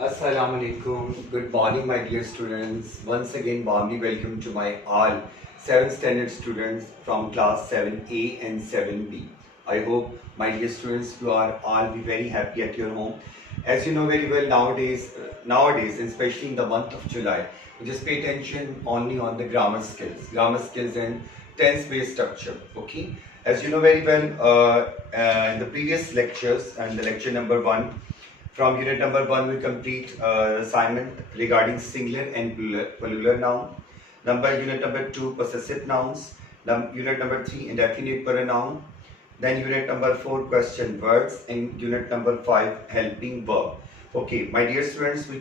Assalamu alaikum. Good morning, my dear students. Once again, warmly welcome to my all 7th standard students from class 7A and 7B. I hope, my dear students, you are all be very happy at your home. As you know very well, nowadays, and especially in the month of July, we just pay attention only on the grammar skills and tense-based structure. Okay. As you know very well, in the previous lectures and the lecture number 1. From unit number 1, we complete assignment regarding singular and plural noun. Unit number 2, possessive nouns. Unit number 3, indefinite pronoun. Then unit number 4, question words. And unit number 5, helping verb. Okay, my dear students, we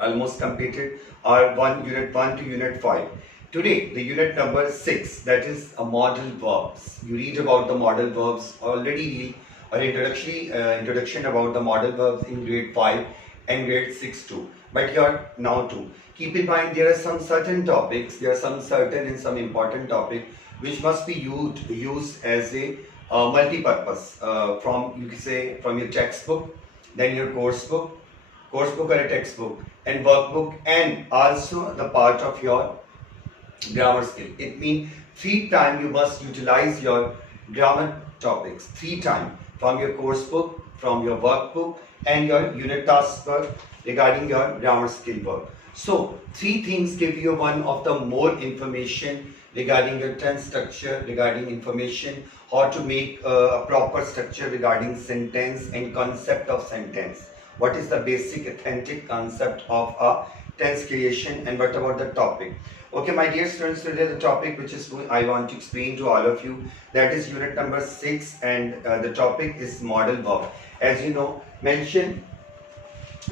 almost completed our unit 1 to unit 5. Today, the unit number 6, that is a model verbs. You read about the model verbs already or introduction about the model verbs in grade 5 and grade 6 too. But here now too. Keep in mind there are some certain topics, there are some certain and some important topic which must be used as a multi-purpose from you can say from your textbook, then your course book or a textbook and workbook, and also the part of your grammar skill. It means 3 times you must utilize your grammar topics 3 times from your course book, from your workbook and your unit task work regarding your grammar skill work. So 3 things give you one of the more information regarding your tense structure, regarding information how to make a proper structure regarding sentence and concept of sentence. What is the basic authentic concept of a tense creation and what about the topic? Okay, my dear students, today the topic which is I want to explain to all of you, that is unit number 6 and the topic is model verb. As you know, mention,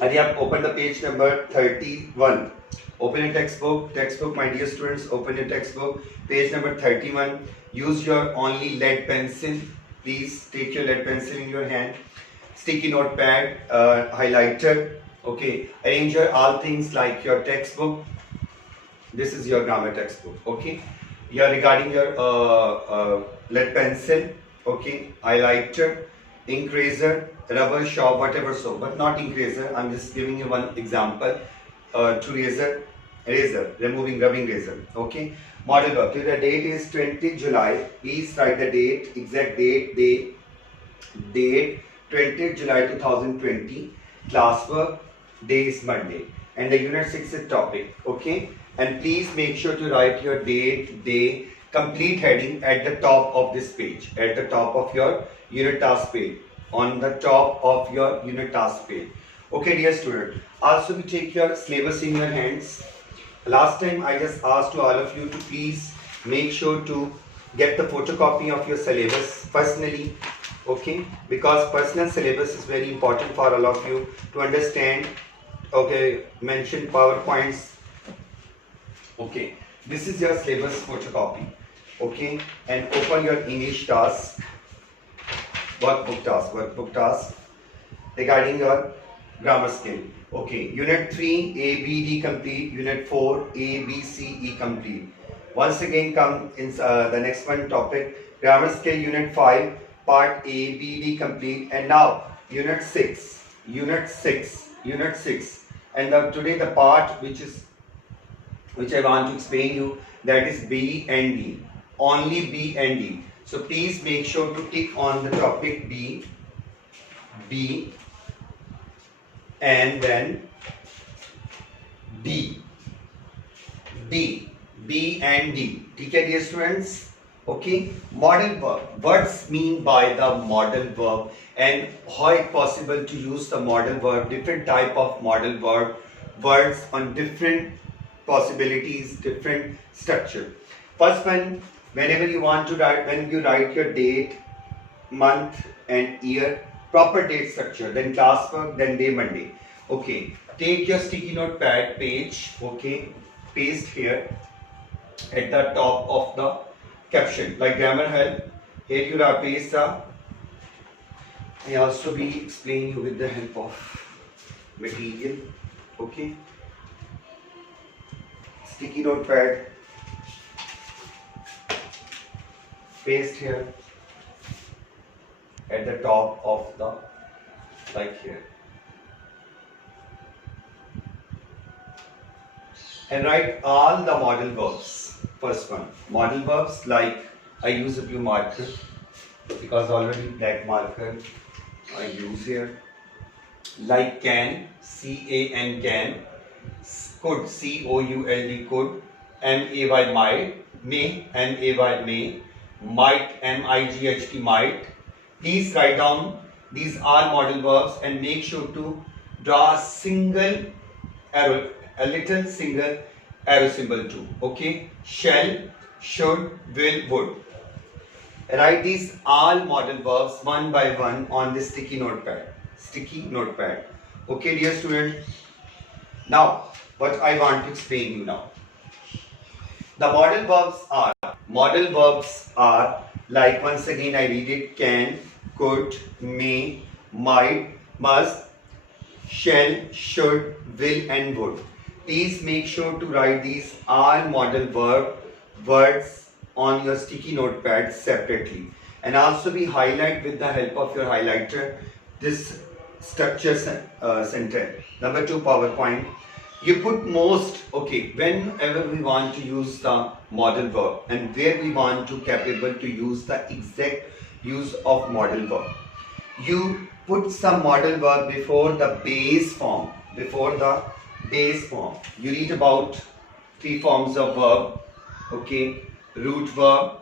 I have opened the page number 31. Open your textbook, my dear students, open your textbook, page number 31. Use your only lead pencil. Please take your lead pencil in your hand. Sticky notepad, highlighter. Okay, arrange your all things like your textbook. This is your grammar textbook. Okay, you are regarding your lead pencil. Okay, highlighter, ink razor, rubber sharp, whatever so, but not ink razor. I'm just giving you one example. To razor, rubbing razor. Okay, model verb. The date is 20 July. Please write the date, exact date, date 20 July 2020. Class work, day is Monday, and the unit 6 is topic. Okay, and please make sure to write your date, day, complete heading at the top of this page, at the top of your unit task page, on the top of your unit task page. Okay, dear student, also you take your syllabus in your hands. Last time I just asked to all of you to please make sure to get the photocopy of your syllabus personally. Okay, because personal syllabus is very important for all of you to understand. Okay, mention PowerPoints. Okay, this is your syllabus photocopy. Okay, and open your English task, workbook task regarding your grammar skill. Okay, unit 3 A, B, D complete, unit 4 A, B, C, E complete. Once again come in the next one topic, grammar skill unit 5, part A, B, D complete, and now unit 6, and today the part which I want to explain you, that is B and D, only B and D. So please make sure to tick on the topic B, and then D, B and D. Okay, dear students. Okay, model verb. What's mean by the model verb and how it possible to use the model verb? Different type of model verb, words on different possibilities, different structure. First one, whenever you want to write, when you write your date, month and year, proper date structure, then class work, then day Monday. Okay, take your sticky notepad page. Okay, paste here at the top of the caption like grammar help. Here you are paste the. I also be explain you with the help of material. Okay, sticky notepad, paste here at the top of the, like here. and write all the model verbs. First one, model verbs like, I use a blue marker because already black marker I use here. Like can, C-A-N can, could, C-O-U-L-D could, M-A-Y might, may, M-A-Y may, might, M-I-G-H-T might. Please write down these are model verbs and make sure to draw a single arrow, a little single arrow symbol too. Okay? Shall, should, will, would. Write these all model verbs one by one on this sticky notepad. Sticky notepad. Okay, dear student. Now, what I want to explain you now. The model verbs are like, once again I read it, can, could, may, might, must, shall, should, will and would. Please make sure to write these all model words on your sticky notepad separately, and also we highlight with the help of your highlighter this structure sentence. Number 2, PowerPoint. You put most, okay, whenever we want to use the model verb and where we want to capable to use the exact use of model verb, you put some model verb before the base form. You read about 3 forms of verb, okay, root verb,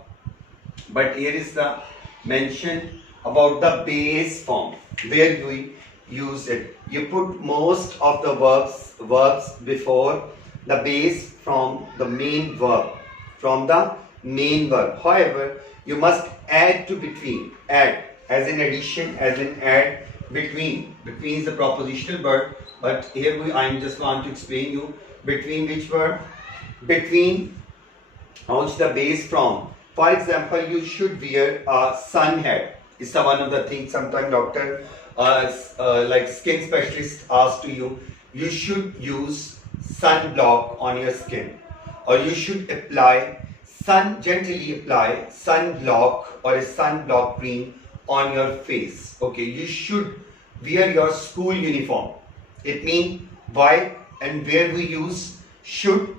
but here is the mention about the base form where we use it. You put most of the verbs before the base from the main verb. However, you must add to between. Add as in addition, as in add, between. Between is the propositional verb, but here I just want to explain you between which verb? Between which the base from. For example, you should wear a sun hat. It's one of the things sometimes doctor like skin specialist ask to you, you should use sunblock on your skin, or you should gently apply sunblock or a sunblock cream on your face. Okay, you should wear your school uniform. It means why and where we use should.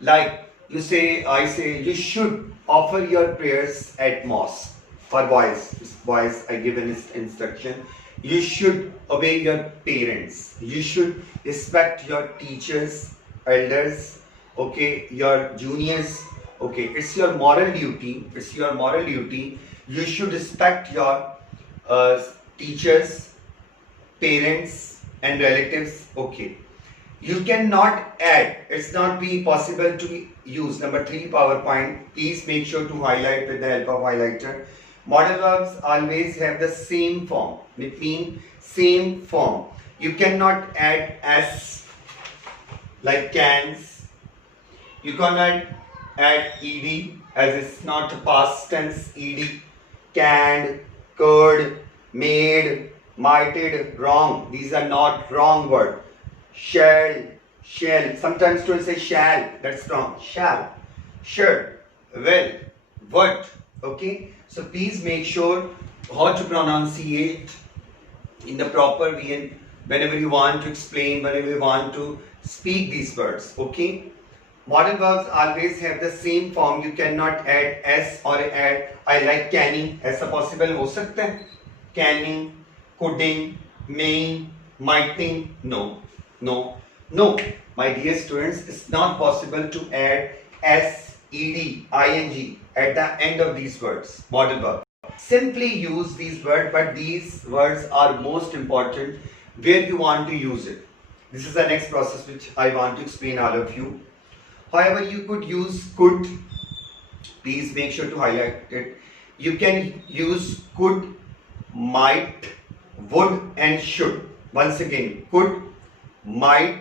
Like you say, I say, you should offer your prayers at mosque. For boys, I give an instruction. You should obey your parents. You should respect your teachers, elders, okay, your juniors. Okay, it's your moral duty. You should respect your teachers, parents and relatives. Okay. You cannot add. It's not be possible to use. Number 3, PowerPoint. Please make sure to highlight with the help of highlighter. Model verbs always have the same form. It means same form. You cannot add s like cans. You cannot add ed as it's not a past tense ed. Canned, could, made, mighted, wrong. These are not wrong words. Shall. Sometimes students say shall. That's wrong. Shall, should, will, would. Okay. So please make sure how to pronunciate in the proper way and whenever you want to explain, whenever you want to speak these words. Okay. Model verbs always have the same form. You cannot add s or add I like canning. ऐसा possible हो सकता है? Canning, coulding, maying, mighting. No. My dear students, it's not possible to add s, ed, ing at the end of these words. Model verb. Simply use these words, but these words are most important where you want to use it. This is the next process which I want to explain all of you. However, you could use could. Please make sure to highlight it. You can use could, might, would and should. Once again, could, might,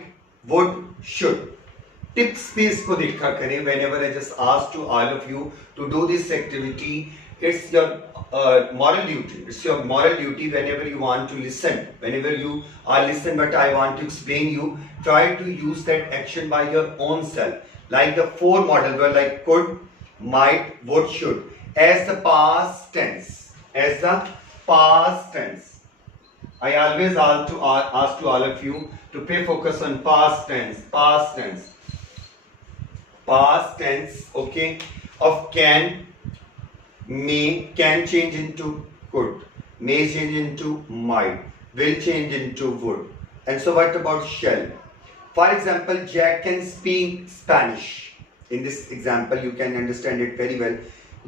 would, should. Tips पे इसको देखा करें. Whenever I just ask to all of you to do this activity, it's your moral duty. It's your moral duty whenever you want to listen. Whenever you are listen, but I want to explain you, try to use that action by your own self. Like the 4 model were like could, might, would, should. As the past tense. I always ask to all of you to pay focus on past tense. past tense, okay, of can, may, can change into could, may change into might, will change into would. And so what about shall? For example, Jack can speak Spanish. In this example, you can understand it very well.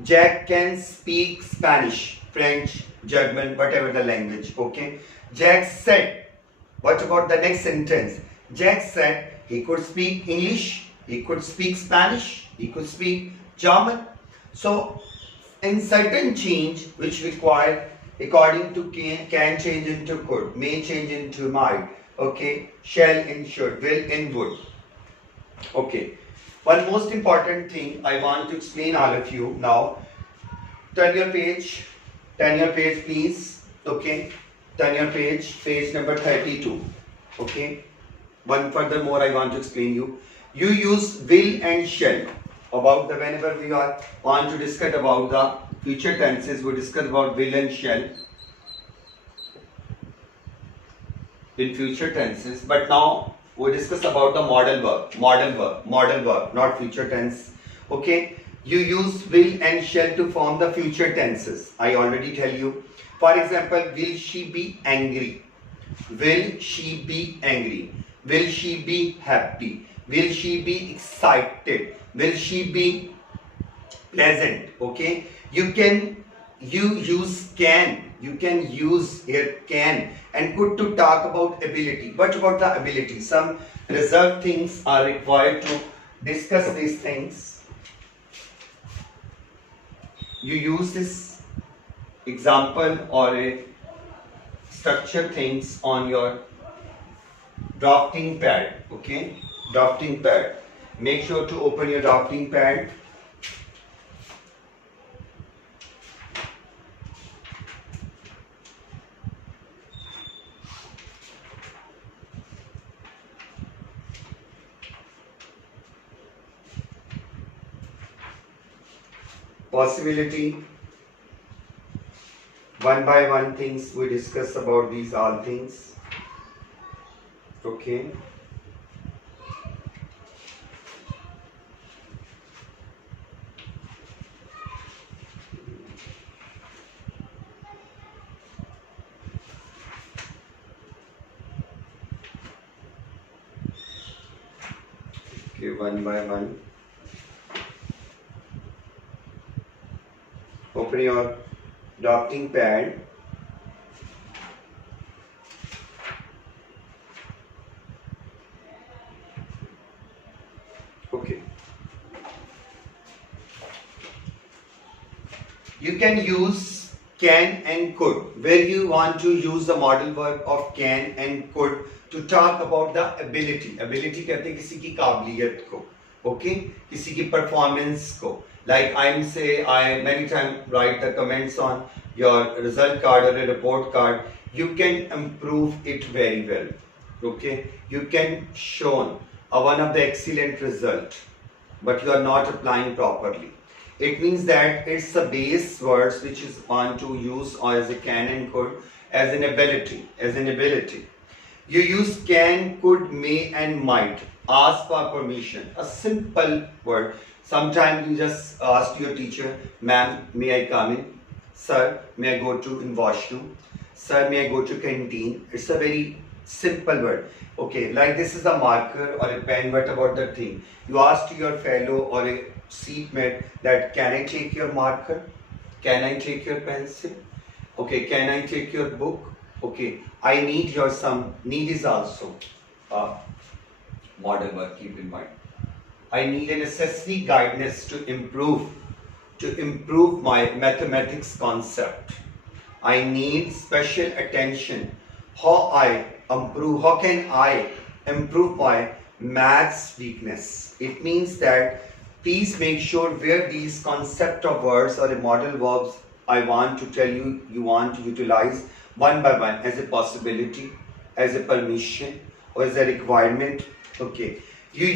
Jack can speak Spanish, French, German, whatever the language, okay. Jack said, what about the next sentence? Jack said he could speak English, he could speak Spanish, he could speak German. So, in certain change which require according to can change into could, may change into might, okay, shall in should, will in would. Okay. One most important thing I want to explain all of you now. Turn your page please. Okay. Turn your page number 32. Okay. One furthermore I want to explain you. You use will and shall about the whenever we want to discuss about the future tenses, we discuss about will and shall in future tenses, but now we discuss about the model verb, not future tense. Okay, you use will and shall to form the future tenses. I already tell you. For example, will she be angry? Will she be angry? Will she be happy? Will she be excited? Will she be pleasant? Okay, you use can. You can use here can and could to talk about ability. What about the ability? Some reserved things are required to discuss these things. You use this example or a structure things on your drafting pad. Okay, drafting pad. Make sure to open your drafting pad. Possibility, one by one things we discuss about these all things. Okay, one by one. Open your drafting pad. Okay. You can use can and could where you want to use the modal verb of can and could to talk about the ability. Ability कहते हैं किसी की काबिलियत को, okay, किसी की performance को. Like I many times write the comments on your result card or a report card. You can improve it very well. Okay, you can show one of the excellent result, but you are not applying properly. It means that it's the base words which is want to use or as a can and could as an ability. You use can, could, may and might. Ask for permission. A simple word. Sometimes you just ask your teacher, ma'am, may I come in? Sir, may I go to in washroom? Sir, may I go to canteen? It's a very simple word. Okay, like this is a marker or a pen. What about the thing? You ask to your fellow or a seatmate that can I take your marker? Can I take your pencil? Okay, can I take your book? Okay, I need your need is also model verb, keep in mind. I need a necessary guidance to improve my mathematics concept. I need special attention. How can I improve my maths weakness? It means that please make sure where these concept of words or model verbs I want to tell you, you want to utilize one by one as a possibility, as a permission, or as a requirement. Okay, you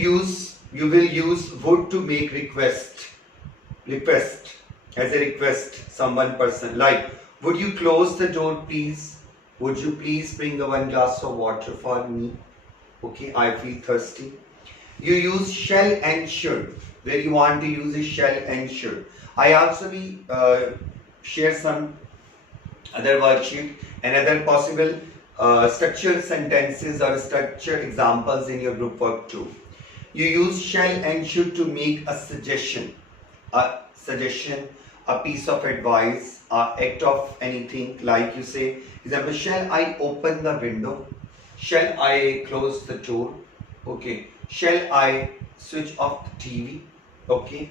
will use would to make request as a request someone person, like would you close the door please, would you please bring one glass of water for me, okay, I feel thirsty. You use shall and should where you want to use is shall and should. I also share some other worksheet and other possible structured sentences or structured examples in your group work too. You use shall and should to make a suggestion, a piece of advice, a act of anything. Like you say, example, shall I open the window? Shall I close the door? Okay. Shall I switch off the TV? Okay.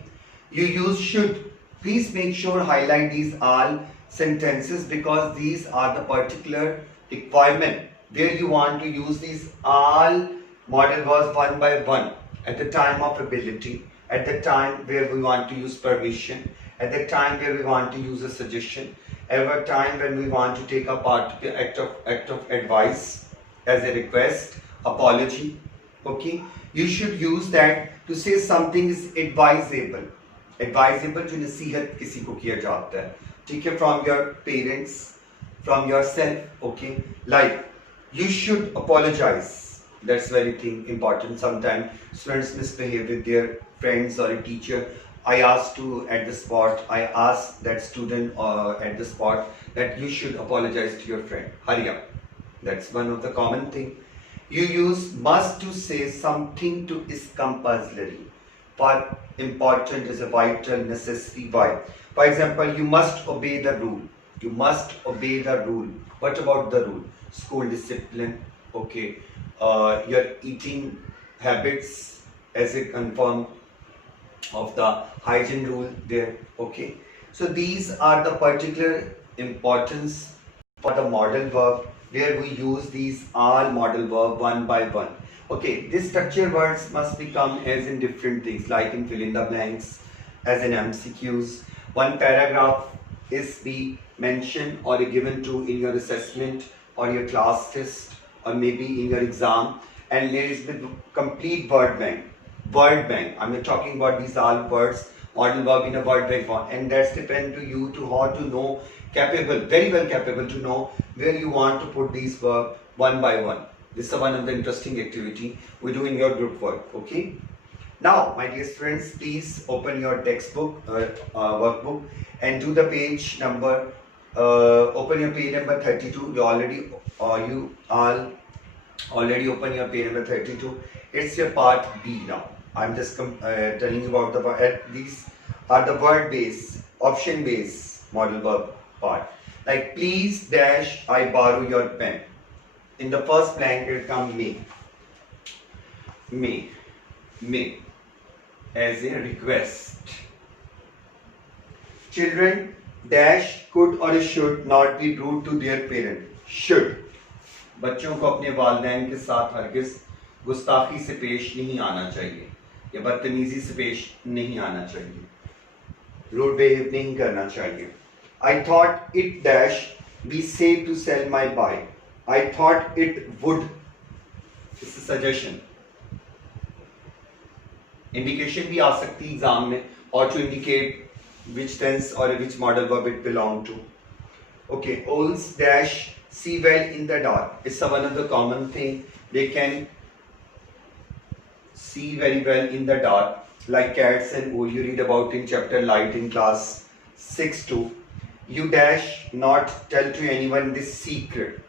You use should. Please make sure highlight these all sentences because these are the particular requirement where you want to use these all model verbs one by one at the time of ability, at the time where we want to use permission, at the time where we want to use a suggestion, at a time when we want to take a part act of advice as a request, apology. Okay, you should use that to say something is advisable. Advisable जो नसीहत किसी को किया जाता है, ठीक है, from your parents, from yourself. Okay, like you should apologize. That's very thing important. Sometimes students misbehave with their friends or a teacher. I asked to at the spot. I asked that student at the spot that you should apologize to your friend. Hurry up. That's one of the common thing. You use must to say something to is compulsory. For important is a vital necessity. Why? For example, you must obey the rule. You must obey the rule. What about the rule? School discipline. Okay. Your eating habits as a confirm of the hygiene rule there. Okay. So these are the particular importance for the modal verb where we use these all modal verb one by one. Okay, these structure words must become as in different things like in fill in the blanks, as in MCQs. One paragraph is be mentioned or given to in your assessment or your class test or maybe in your exam, and there is the complete word bank. Word bank. I'm not talking about these all words, modal verb in a word bank form, and that's depend to you to how to know, capable, very well capable to know where you want to put these verb one by one. This is one of the interesting activity we do in your group work. Okay. Now, my dear friends, please open your textbook workbook and do the page number. Open your page number 32. You all already open your page number 32. It's your part B now. I'm just telling you about the these are the word based, option based modal verb part. Like please dash I borrow your pen. In the first blank it come may as a request. Children dash could or should not be rude to their parent. Should. बच्चों को अपने वालिदैन के साथ हरगिज गुस्ताखी से पेश नहीं आना चाहिए या बदतमीजी से पेश नहीं आना चाहिए, रूड बिहेव नहीं करना चाहिए. I thought it dash be safe to sell my bike. I thought it would. It's a suggestion. Indication भी आ सकती एग्जाम में or to indicate which tense or which modal verb it belong to. Okay, owls dash see well in the dark. It's one of the common thing. They can see very well in the dark, like cats and owl. You read about in chapter light in class 6-2. You dash not tell to anyone this secret.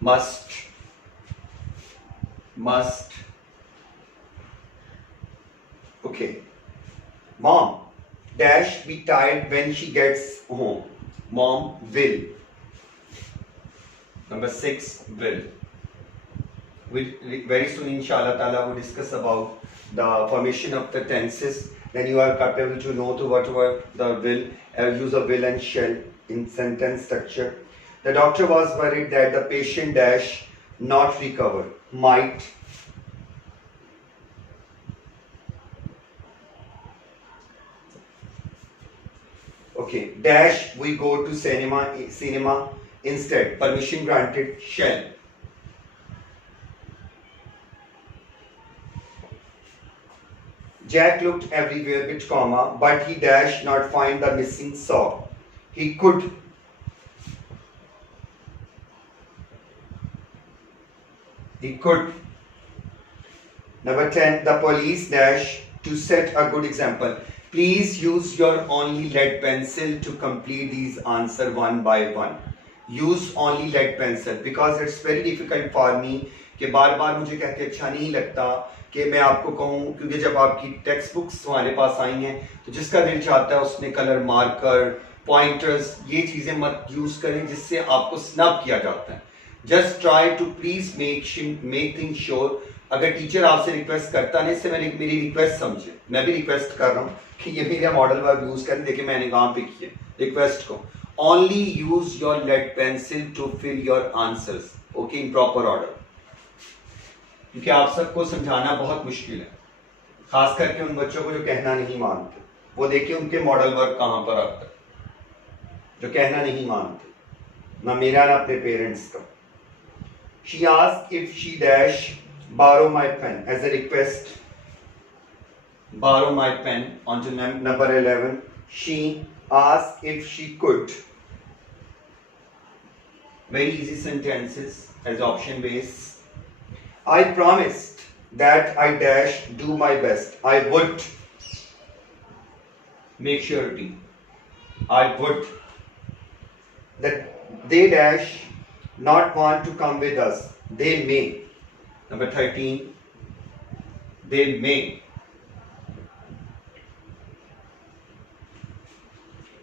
Must. Okay. Mom dash be tired when she gets home. Mom will. Number 6, will. Very soon, inshallah ta'ala, we'll discuss about the formation of the tenses. Then you are capable to know to whatever the will, use of will and shall in sentence structure. The doctor was worried that the patient dash not recover. Might. Okay. Dash we go to cinema instead. Permission granted. Shall. Jack looked everywhere with comma, but he dash not find the missing sock. He could. Number 10. The police dash to set a good example. Please use your only lead pencil to complete these answer one by one. Use only lead pencil because it's very difficult for me कि बार बार मुझे कहते अच्छा नहीं लगता कि मैं आपको कहूँ, क्योंकि जब आपकी टेक्स्ट बुक्स हमारे पास आई हैं तो जिसका दिल चाहता है उसने कलर मार्कर पॉइंटर्स ये चीज़ें मत यूज़ करें जिससे आपको स्नब किया जाता है. Just try to please make thing sure. अगर टीचर आपसे रिक्वेस्ट करता नहीं, इससे मेरी रिक्वेस्ट समझे, मैं भी रिक्वेस्ट कर रहा हूँ कि ये मेरा मॉडल वर्ब यूज करें. देखिए मैंने कहाँ पे किया रिक्वेस्ट को. Only use your lead pencil to fill your answers, okay, in proper order, क्योंकि आप सबको समझाना बहुत मुश्किल है, खास करके उन बच्चों को जो कहना नहीं मानते. वो देखिए उनके मॉडल वर्क कहाँ पर आता है, जो कहना नहीं मानते, ना मेरा ना अपने पेरेंट्स का. She asked if she dash borrow my pen as a request. Borrow my pen. On to number 11. She asked if she could. Very easy sentences as option base. I promised that I dash do my best. I would. Make surety. I would. That they dash not want to come with us. They may. Number 13. They may.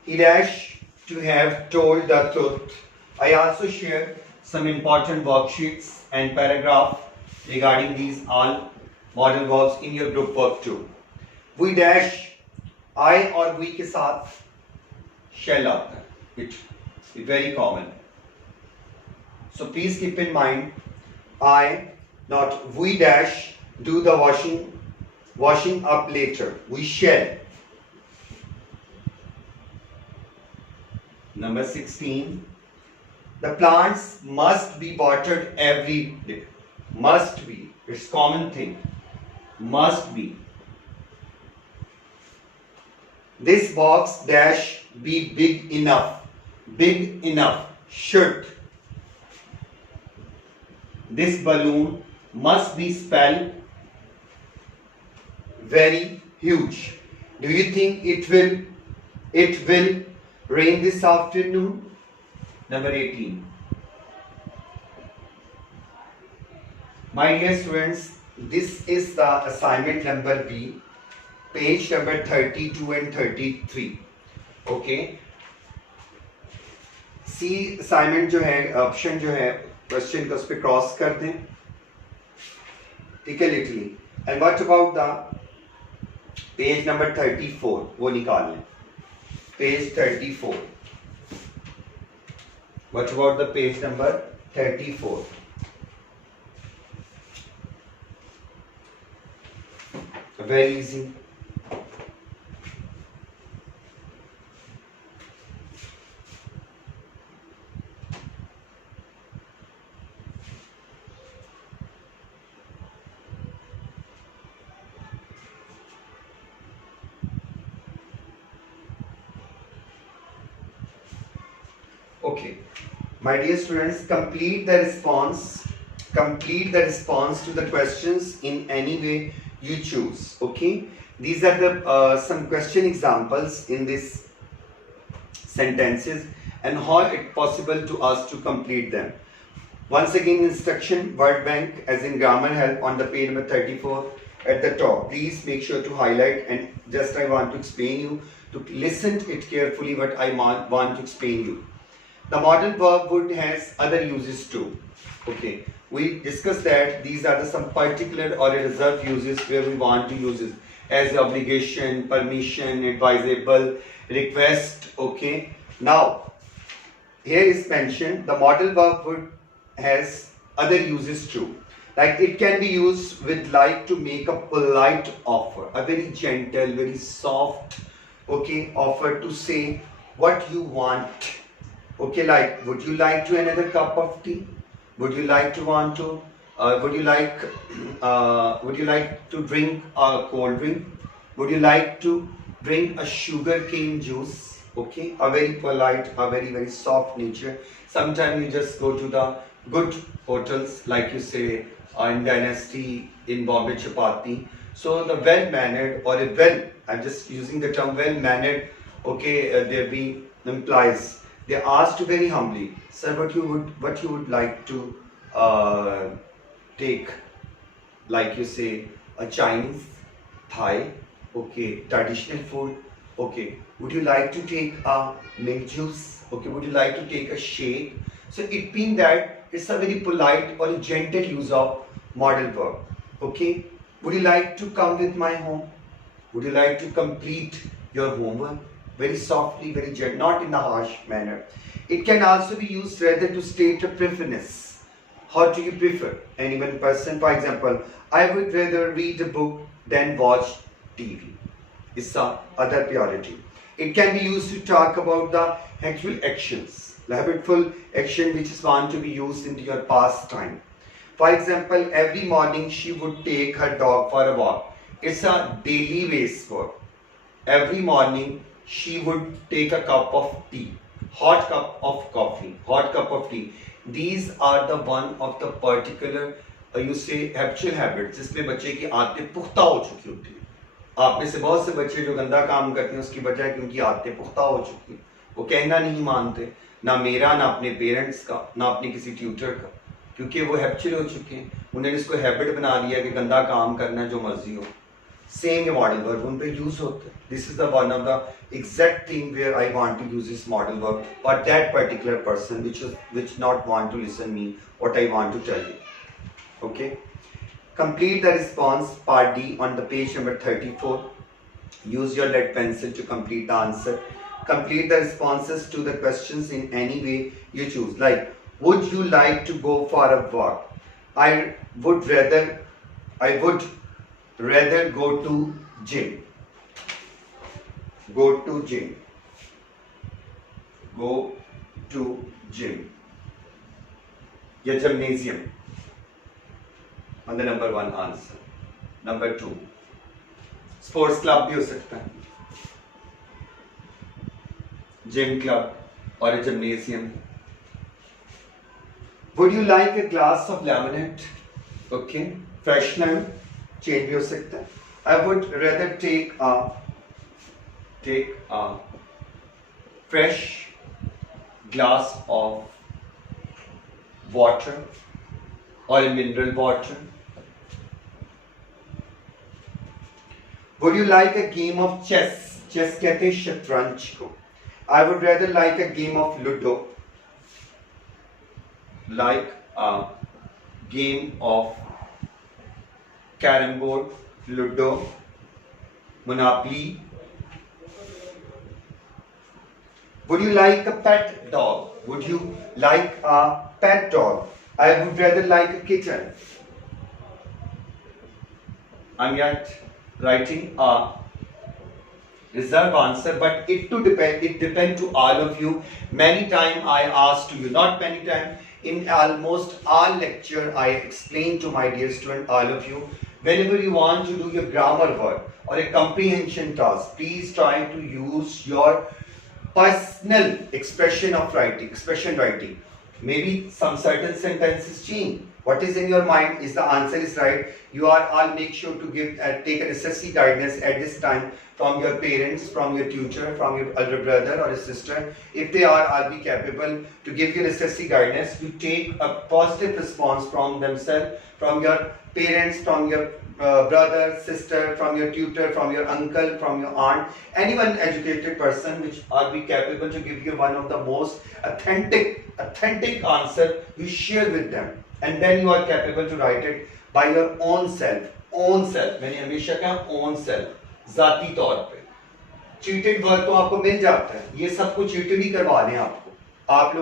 He dash to have told the truth. I also share some important worksheets and paragraph regarding these all model verbs in your group work too. We dash I और we के साथ shall आता है. It's very common. So please keep in mind, I, not we dash, do the washing up later. We shall. Number 16. The plants must be watered every day. Must be. It's common thing. Must be. This box dash be big enough. Big enough. Should. This balloon must be spelled very huge. Do you think it will rain this afternoon? Number 18. My dear students, this is the assignment number B, page number 32 and 33. Okay. C assignment जो है, option जो है question को उस पर cross कर दें, ठीक है, literally. And what about the page number 34, वो निकाल लें. Page 34. What about the page number 34? Very easy. Okay, my dear students, complete the response to the questions in any way you choose. Okay, these are the some question examples in this sentences and how it possible to us to complete them. Once again, instruction word bank as in grammar help on the page number 34 at the top. Please make sure to highlight, and just I want to explain you to listen to it carefully what I want to explain you. The modal verb would has other uses too. Okay, we discussed that these are the some particular or reserved uses where we want to use it as obligation, permission, advisable, request. Okay, now here is mentioned the modal verb would has other uses too. Like it can be used with like to make a polite offer, a very gentle, very soft, okay, offer to say what you want. Okay, like would you like to another cup of tea? Would you like to want to? Would you like to drink a cold drink? Would you like to drink a sugarcane juice? Okay, a very polite, a very soft nature. Sometimes you just go to the good hotels, like you say in Dynasty, in Bombay Chapati, So the well-mannered or a well, I'm just using the term well-mannered, okay, there be implies, they asked very humbly, sir, what you would like to take, like you say, a Chinese, Thai, okay, traditional food, okay, would you like to take a milk juice, okay, would you like to take a shake? So it means that it's a very polite or a gentle use of modal verb, okay. Would you like to come with my home? Would you like to complete your homework? Very softly, very gentle, not in a harsh manner. It can also be used rather to state a preference. How do you prefer? Any one person, for example, I would rather read a book than watch TV. It's the other priority. It can be used to talk about the actual actions, the habitual action which is want to be used into your past time. For example, every morning she would take her dog for a walk. It's a daily base work. Every morning she would take a cup of tea, hot cup of coffee, hot cup of tea. These are the one of the particular you say habitual habits जिसमें बच्चे की आदतें पुख्ता हो चुकी होती है. आप में से बहुत से बच्चे जो गंदा काम करते हैं उसकी वजह है कि उनकी आदतें पुख्ता हो चुकी हैं. वो कहना नहीं मानते, ना मेरा, ना अपने पेरेंट्स का, ना अपने किसी ट्यूटर का, क्योंकि वो हैबिचुअल हो चुके हैं. उन्होंने इसको हैबिट बना लिया कि गंदा काम करना है जो मर्जी हो. सेम ये मॉडल वर्ब उन पे यूज होता है. This is the one of the exact thing where I want to use this modal verb for that particular person which not want to listen me what I want to tell you. Okay, complete the response part D on the page number 34. Use your lead pencil to complete the answer. Complete the responses to the questions in any way you choose. Like, would you like to go for a walk? I would rather go to gym. Go to gym. Go to gym. या gymnasium on the number one answer. Number two, sports club भी हो सकता है, gym club or a gymnasium. Would you like a glass of lemonade? Okay, fresh lemon, change भी हो सकता है. I would rather take a fresh glass of water or mineral water. Would you like a game of chess? Chess कहते हैं शतरंज को. I would rather like a game of Ludo. Like a game of Carrom board, Ludo, Monopoly. Would you like a pet dog? Would you like a pet dog? I would rather like a kitten. I'm yet writing a reserve answer, but it depend to all of you. Many time I asked to you, not many time, in almost all lecture I explain to my dear student, all of you, whenever you want to do your grammar work or a comprehension task, please try to use your personal expression writing. Maybe some certain sentences change. What is in your mind is the answer is right. You are all make sure to give take a necessary guidance at this time from your parents, from your tutor, from your elder brother or a sister. If they are, I'll be capable to give you necessary guidance. You take a positive response from themselves, from your parents, from your brother, sister, from your tutor, from your uncle, from your aunt, anyone educated person which are be capable to give you one of the most authentic answer you share with them, and then you are capable to write it by your own self. मैंने हमेशा कहा own self, जाती तौर पे. Cheated work तो आपको मिल जाता है, ये सब कुछ चीटेड ही करवा दें आपको, आप लोग